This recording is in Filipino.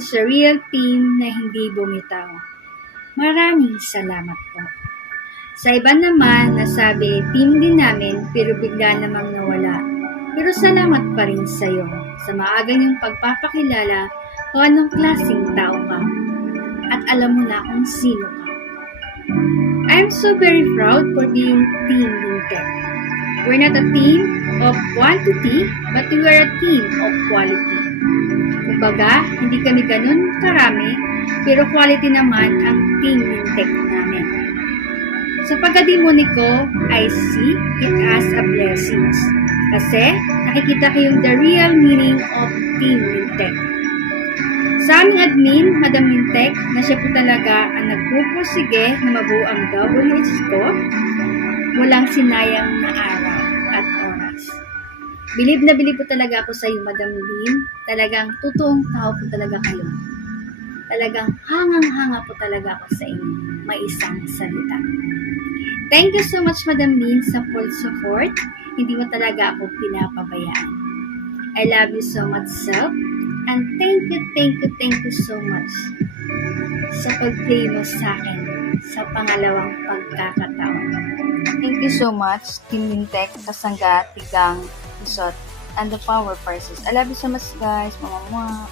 tungkol sa real team na hindi bumitaw. Maraming salamat po. Sa iba naman, nasabi, team din namin pero bigla namang nawala. Pero salamat pa rin sa'yo sa maaga niyong pagpapakilala kung anong klaseng tao ka. At alam mo na kung sino ka. I'm so very proud for being Team Lintec. We're not a team of quantity, but we are a team of quality. Kumbaga, hindi kami ganun karami, pero quality naman ang Team Lintec namin. Sa pagkademoni ko, I see it as a blessing. Kasi nakikita ko yung the real meaning of Team Lintec. Sa aming admin, Madam Lintec, na siya po talaga ang nagpupursige na mabuo ang WH ko, walang sinayang na araw at oras. Bilib na bilib po talaga ako sa iyo, Madam Lin. Talagang totoong tao po talaga kayo. Talagang hangang-hanga po talaga ako sa inyo. May isang salita. Thank you so much, Madam Lin, sa full support. Hindi mo talaga ako pinapabayaan. I love you so much, Self. And thank you so much sa pag-play mo sa akin sa pangalawang pagkakataon. Thank you so much, Team Lintec, Kasangga, Tigang, Isot, and the Power Forces. I love you so much, guys. Mama.